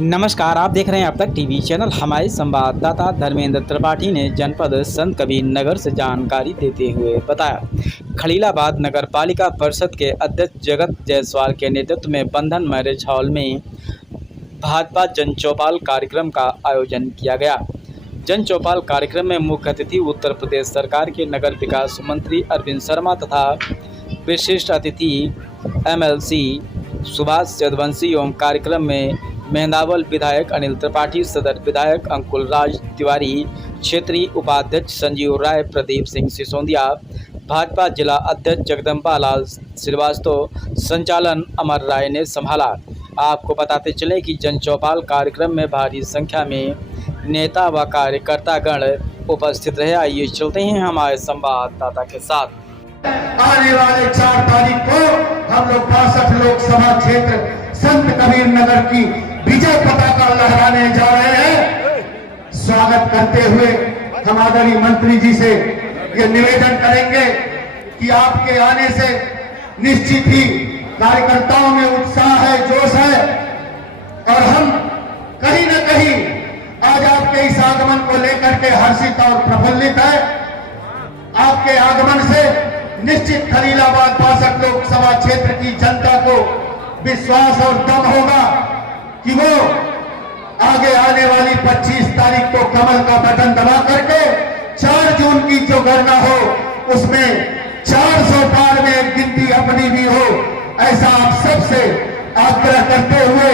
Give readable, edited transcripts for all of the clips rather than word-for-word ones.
नमस्कार, आप देख रहे हैं अब तक टीवी चैनल। हमारे संवाददाता धर्मेंद्र त्रिपाठी ने जनपद संत कबीर नगर से जानकारी देते हुए बताया, खलीलाबाद नगर पालिका परिषद के अध्यक्ष जगत जायसवाल के नेतृत्व में बंधन मैरिज हॉल में भाजपा जन चौपाल कार्यक्रम का आयोजन किया गया। जन चौपाल कार्यक्रम में मुख्य अतिथि उत्तर प्रदेश सरकार के नगर विकास मंत्री अरविंद शर्मा तथा विशिष्ट अतिथि MLC सुभाष यदुवंशी एवं कार्यक्रम में मेहंदावल विधायक अनिल त्रिपाठी, सदर विधायक अंकुल राज तिवारी, क्षेत्रीय उपाध्यक्ष संजीव राय, प्रदीप सिंह सिसोदिया, भाजपा जिला अध्यक्ष जगदम्बा लाल श्रीवास्तव, संचालन अमर राय ने संभाला। आपको बताते चले कि जन चौपाल कार्यक्रम में भारी संख्या में नेता व कार्यकर्तागण उपस्थित रहे। आइए चलते हैं हमारे संवाददाता के साथ। आने वाले 4 तारीख को हम लोग 62 लोकसभा क्षेत्र संत कबीर नगर की विजय पताका लहराने जा रहे हैं। स्वागत करते हुए हम आदरणीय मंत्री जी से ये निवेदन करेंगे कि आपके आने से निश्चित ही कार्यकर्ताओं में उत्साह है, जोश है और हम कहीं न कहीं आज आपके इस आगमन को लेकर के हर्षित और प्रफुल्लित है। आपके आगमन से निश्चित खलीलाबाद 62 लोकसभा क्षेत्र की जनता को विश्वास और दम होगा कि वो आगे आने वाली 25 तारीख को कमल का बटन दबा करके 4 जून की जो गणना हो उसमें 400 पार में एक गिनती अपनी भी हो, ऐसा आप सबसे आग्रह करते हुए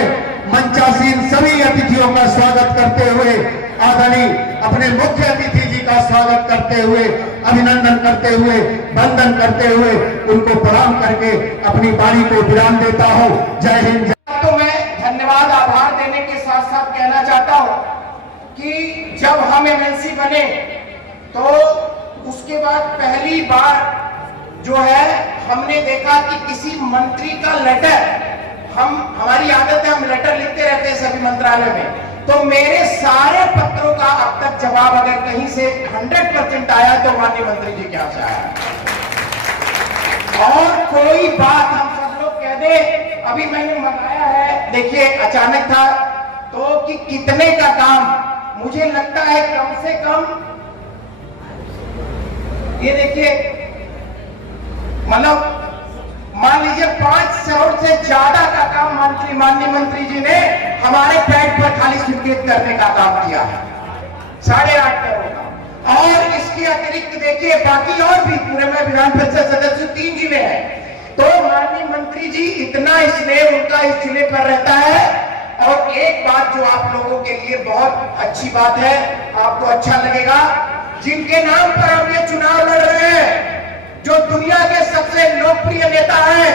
मंचासीन सभी अतिथियों का स्वागत करते हुए आदरणीय अपने मुख्य अतिथि जी का स्वागत करते हुए, अभिनंदन करते हुए, वंदन करते हुए उनको प्रणाम करके अपनी बारी को विराम देता हूं। जय हिंद। तो मैं धन्यवाद आभार देने के साथ साथ कहना चाहता हूं कि जब हम MLC बने तो उसके बाद पहली बार जो है हमने देखा कि किसी मंत्री का लेटर, हमारी आदत है हम लेटर लिखते रहते हैं सभी मंत्रालय में, तो मेरे सारे पत्रों का अब तक जवाब अगर कहीं से 100% आया तो माननीय मंत्री जी के यहाँ से आया। और कोई बात हम सब लोग कह दे, अभी मैंने मंगाया है, देखिए अचानक था तो कि कितने का काम, मुझे लगता है कम से कम ये देखिए मतलब मान लीजिए 5 करोड़ से ज्यादा का काम माननीय मंत्री जी ने हमारे पेट पर खाली स्वीकृत करने का काम किया है, 8.5 करोड़ का। और इसके अतिरिक्त देखिए बाकी और भी पूरे में विधान परिषद सदस्य 3 जिले हैं, तो माननीय मंत्री जी इतना स्नेह उनका इस जिले पर रहता है। और एक बात जो आप लोगों के लिए बहुत अच्छी बात है, आपको अच्छा लगेगा, जिनके नाम पर हम ये चुनाव लड़ रहे हैं, जो दुनिया के सबसे लोकप्रिय नेता हैं,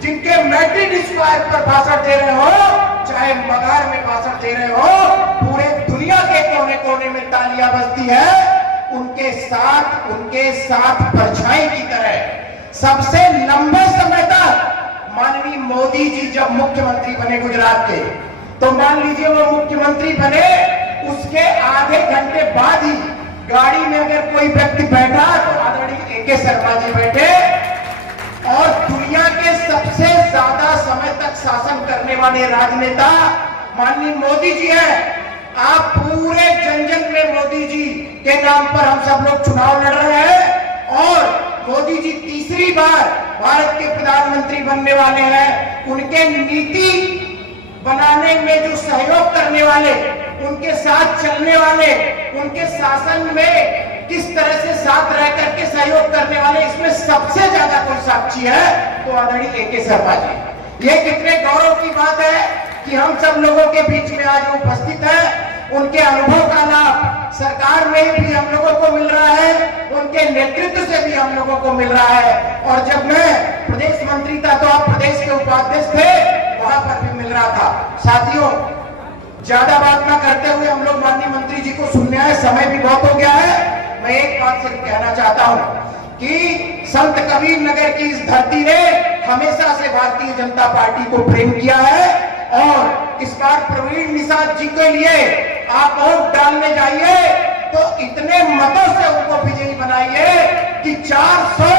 जिनके मैड्रिड स्क्वायर पर भाषण दे रहे हो, चाहे मगार में भाषण दे रहे हो, पूरे दुनिया के कोने कोने में तालियां बजती है, उनके साथ परछाई की तरह सबसे लंबे समय तक माननीय मोदी जी जब मुख्यमंत्री बने गुजरात के, तो मान लीजिए वो मुख्यमंत्री बने उसके आधे घंटे बाद ही गाड़ी में अगर कोई व्यक्ति बैठा तो आदरणीय AK शर्मा जी बैठे। और दुनिया के सबसे ज्यादा समय तक शासन करने वाले राजनेता माननीय मोदी जी हैं। आप पूरे जन में मोदी जी के नाम पर हम सब लोग चुनाव लड़ रहे हैं और मोदी जी तीसरी बार भारत के प्रधानमंत्री बनने वाले हैं। उनके नीति बनाने में जो सहयोग करने वाले, उनके साथ चलने वाले, उनके शासन में किस तरह से साथ रह करके सहयोग करने वाले, इसमें सबसे ज्यादा कोई साक्षी है तो आदरणीय AK शर्मा जी। ये कितने गौरव की बात है कि हम सब लोगों के बीच में आज उपस्थित है। उनके अनुभव का लाभ सरकार में भी हम लोगों को मिल रहा है, उनके नेतृत्व से भी हम लोगों को मिल रहा है। और जब मैं प्रदेश मंत्री था तो आप प्रदेश के उपाध्यक्ष थे, वहां पर भी मिल रहा था। साथियों, ज्यादा बात ना करते हुए हम लोग माननीय मंत्री जी को सुनने आए, समय भी बहुत हो गया है। मैं एक बात सिर्फ कहना चाहता हूं कि संत कबीर नगर की इस धरती ने हमेशा से भारतीय जनता पार्टी को प्रेम किया है और इस बार प्रवीण निषाद जी के लिए आप वोट डालने जाइए तो इतने मतों से उनको विजयी बनाइए कि 400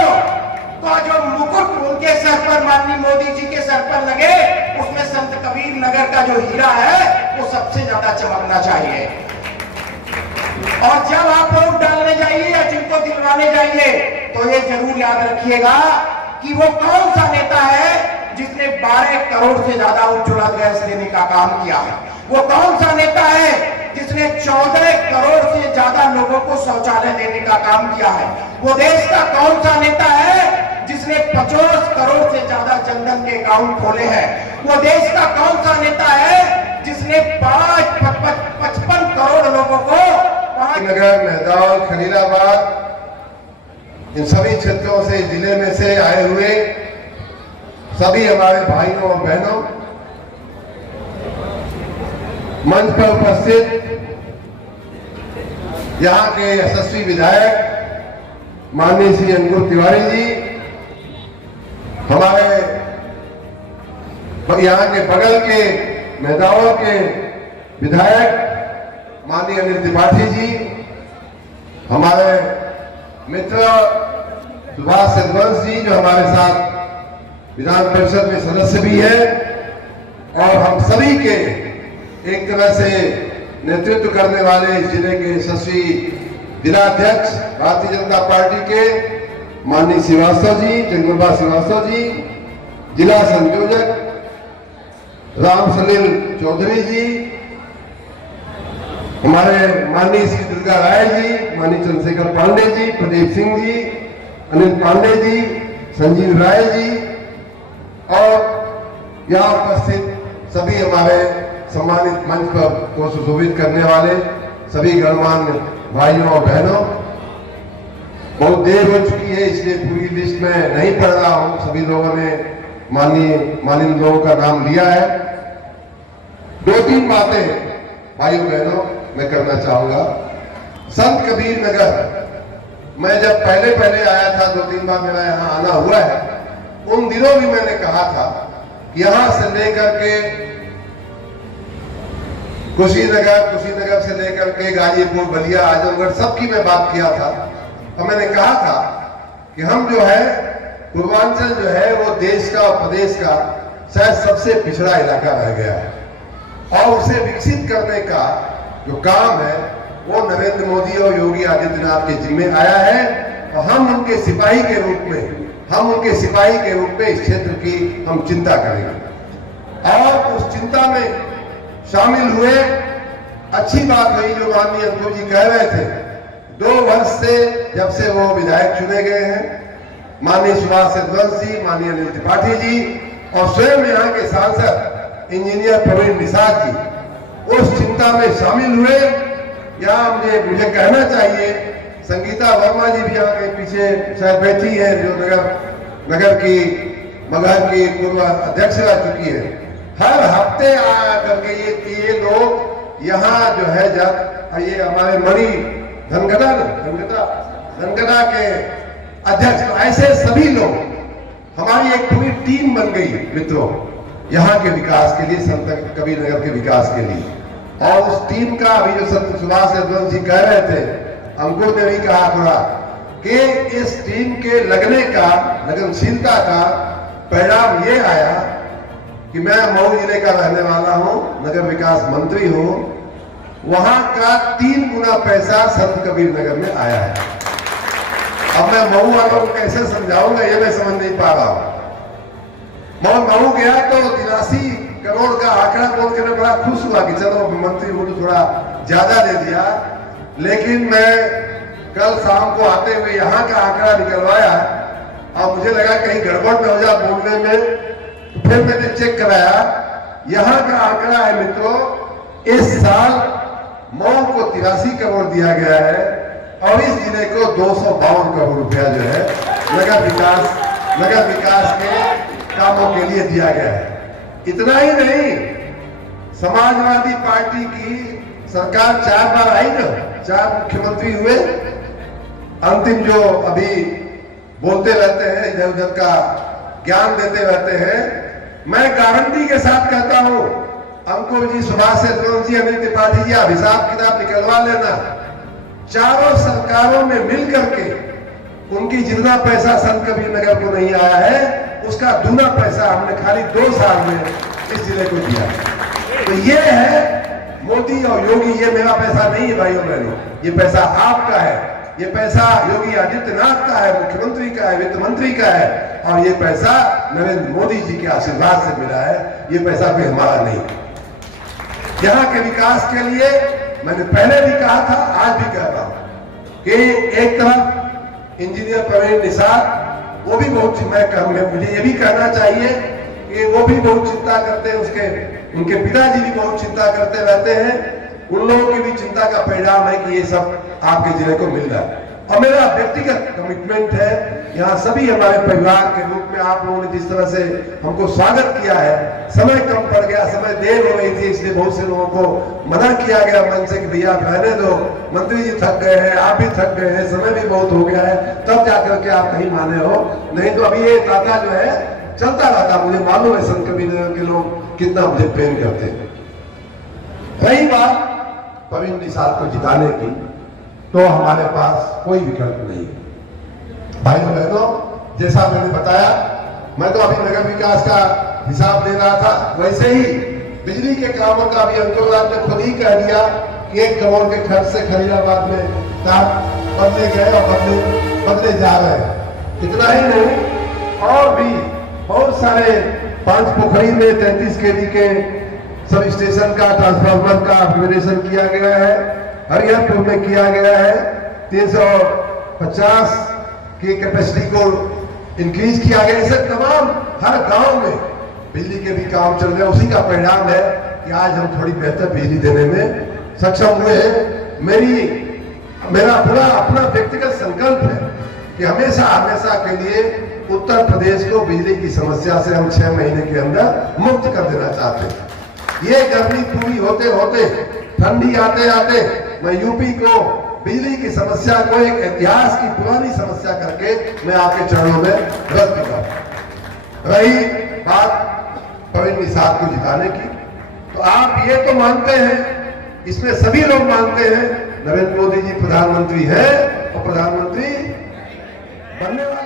तो जो मुकुट उनके सर पर, माननीय मोदी जी के सर पर लगे, उसमें संत कबीर नगर का जो हीरा है वो सबसे ज्यादा चमकना चाहिए। और जब आप वोट डालने जाइए या जिनको दिलवाने जाइए तो ये जरूर याद रखिएगा कि वो कौन सा नेता है जिसने 12 करोड़ से ज्यादा उज्ज्वला गैस देने का काम किया है। वो कौन सा नेता है जिसने 14 करोड़ से ज्यादा लोगों को शौचालय देने का काम किया है। वो देश का कौन सा नेता है जिसने 50 करोड़ से ज्यादा जनधन के अकाउंट खोले हैं। वो देश का कौन सा नेता है जिसने 55 करोड़ लोगों को नगर, मेहदावल, खलीलाबाद, इन सभी क्षेत्रों से, जिले में से आए हुए सभी हमारे भाइयों और बहनों, मंच पर उपस्थित यहाँ के यशस्वी विधायक माननीय श्री अंकुर तिवारी जी, हमारे यहाँ के बगल के मेहदावल के विधायक माननीय अनिल त्रिपाठी जी, हमारे मित्र सुभाष रघुवंश जी जो हमारे साथ विधान परिषद में सदस्य भी है, और हम सभी के एक तरह से नेतृत्व करने वाले इस जिले के यशस्वी जिलाध्यक्ष भारतीय जनता पार्टी के माननीय श्रीवास्तव जी, जंगलबा श्रीवास्तव जी, जिला संयोजक राम सलील चौधरी जी, हमारे माननीय श्री दुर्गा राय जी, माननीय चंद्रशेखर पांडे जी, प्रदीप सिंह जी, अनिल पांडे जी, संजीव राय जी, और यहाँ उपस्थित सभी हमारे सम्मानित मंच पर को सुशोभित करने वाले सभी गणमान्य भाइयों और बहनों। बहुत देर हो चुकी है इसलिए पूरी लिस्ट में नहीं पढ़ रहा हूं, सभी लोगों ने माननीय लोगों का नाम लिया है। 2-3 बातें भाइयों बहनों मैं करना चाहूंगा। संत कबीर नगर, मैं जब पहले आया था, 2-3 बार मेरा यहाँ आना हुआ है, उन दिनों भी मैंने कहा था कि यहां से लेकर के कुशीनगर से लेकर के गाजीपुर, बलिया, आजमगढ़, सबकी मैं बात किया था। और मैंने कहा था कि हम जो है पूर्वांचल जो है वो देश का और प्रदेश का शायद सबसे पिछड़ा इलाका रह गया है, और उसे विकसित करने का जो काम है वो नरेंद्र मोदी और योगी आदित्यनाथ के जिम्मे आया है। और हम उनके सिपाही के रूप में इस क्षेत्र की हम चिंता करेंगे, और उस चिंता में शामिल हुए। अच्छी बात हुई जो माननीय अंकुर जी कह रहे थे, 2 वर्ष से जब से वो विधायक चुने गए हैं, माननीय सुभाष रघुवंश जी, माननीय अनिल त्रिपाठी जी, और स्वयं यहाँ के सांसद इंजीनियर प्रवीण निषाद जी उस चिंता में शामिल हुए। यहाँ मुझे कहना चाहिए, संगीता वर्मा जी भी यहाँ के पीछे शायद बैठी है, जो नगर की मगहर की पूर्व अध्यक्ष रह चुकी है। हर हफ्ते आया करके ये लोग यहाँ जो है जब ये हमारे मणि धनगदा के अध्यक्ष, ऐसे सभी लोग, हमारी एक पूरी टीम बन गई मित्रों यहाँ के विकास के लिए, संत कबीर नगर के विकास के लिए। और उस टीम का अभी जो संत सुभाष रघुवंश जी कह रहे थे, अंकुर ने भी कहा थोड़ा कि इस टीम के लगने का, लगनशीलता का परिणाम ये आया कि मैं मऊ जिले का रहने वाला हूं, नगर विकास मंत्री हूं, वहां का 3 गुना पैसा संत कबीर नगर में आया है। अब मैं मऊ वालों को कैसे समझाऊंगा ये मैं समझ नहीं पा रहा हूं। मऊ गया तो 83 करोड़ का आंकड़ा बोल के मैं बड़ा खुश हुआ कि चलो मंत्री को तो थोड़ा ज्यादा दे दिया, लेकिन मैं कल शाम को आते हुए यहाँ का आंकड़ा निकलवाया और मुझे लगा कहीं गड़बड़ न हो जाए बोलने में। तो फिर मैंने चेक कराया, यहाँ का आंकड़ा है मित्रों, इस साल मऊ को 83 करोड़ दिया गया है और इस जिले को 252 करोड़ रुपया जो है नगर विकास के कामों के लिए दिया गया है। इतना ही नहीं, समाजवादी पार्टी की सरकार 4 बार आई ना, 4 मुख्यमंत्री हुए। अंतिम जो अभी बोलते रहते हैं, इधर उधर का ज्ञान देते रहते हैं, मैं गारंटी के साथ कहता हूं, अंकुर जी, सुभाष रघुवंश जी, अनिल त्रिपाठी जी, हिसाब किताब निकलवा लेना, चारों सरकारों में मिलकर के उनकी जितना पैसा संत कबीर नगर को नहीं आया है, उसका दूना पैसा हमने खाली 2 साल में इस जिले को दिया। तो ये है मोदी और योगी, ये मेरा पैसा नहीं है भाइयों बहनों, ये पैसा आपका है, ये पैसा योगी आदित्यनाथ का है, मुख्यमंत्री का है, वित्त मंत्री का है, और ये पैसा नरेंद्र मोदी जी के आशीर्वाद से मिला है, ये पैसा भी हमारा नहीं। यहाँ के विकास के लिए मैंने पहले भी कहा था, आज भी कहता हूं कि एक तरफ इंजीनियर प्रवीण निषाद, वो भी बहुत, मुझे ये भी कहना चाहिए कि वो भी बहुत चिंता करते हैं, उनके पिताजी भी बहुत चिंता करते रहते हैं। उन लोगों की भी चिंता का परिणाम है कि ये सब आपके जिले को मिल रहा है। और मेरा व्यक्तिगत कमिटमेंट है, यहाँ सभी हमारे परिवार के रूप में आप लोगों ने जिस तरह से हमको स्वागत किया है, समय कम पड़ गया, समय देर हो गई थी, इसलिए बहुत से लोगों को मना किया गया मन से कि भैया रहने दो, मंत्री जी थक गए हैं, आप भी थक गए हैं, समय भी बहुत हो गया है, तब जाकर के आप कहीं माने हो, नहीं तो अभी ये ताता जो है चलता रहता। मुझे मालूम है संत कबीर नगर के लोग कितना मुझे प्रेम करते हैं। रही बात प्रवीण निषाद को जिताने की, तो हमारे पास कोई विकल्प नहीं। भाइयों बहनों, जैसा मैंने बताया, मैं तो अभी नगर विकास का हिसाब दे रहा था, वैसे ही बिजली के कामों का भी अंकुरान ने खुद ही कह दिया कि 1 करोड़ के खर्च से खलीलाबाद में तार बदले गए और बदले जा रहे हैं। इतना ही नहीं, और भी बहुत सारे 5 पोखरी में 33 kV के सब स्टेशन का ट्रांसफार्मर का अपग्रेडेशन किया गया है, हरिहरपुर में किया गया है, 350 की कैपेसिटी को इंक्रीज किया गया। ऐसे तमाम हर गांव में बिजली के भी काम चल रहे हैं। उसी का परिणाम है कि आज हम थोड़ी बेहतर बिजली देने में सक्षम हुए। मेरा पूरा अपना व्यक्तिगत संकल्प है कि हमेशा हमेशा के लिए उत्तर प्रदेश को बिजली की समस्या से हम 6 महीने के अंदर मुक्त कर देना चाहते हैं। ये गर्मी पूरी होते होते, ठंडी आते आते मैं यूपी को बिजली की समस्या को एक इतिहास की पुरानी समस्या करके मैं आपके चरणों में रख दूंगा। रही बात प्रवीण निषाद को जिताने की, तो आप ये तो मानते हैं, इसमें सभी लोग मानते हैं नरेंद्र मोदी जी प्रधानमंत्री हैं और प्रधानमंत्री बनने वाले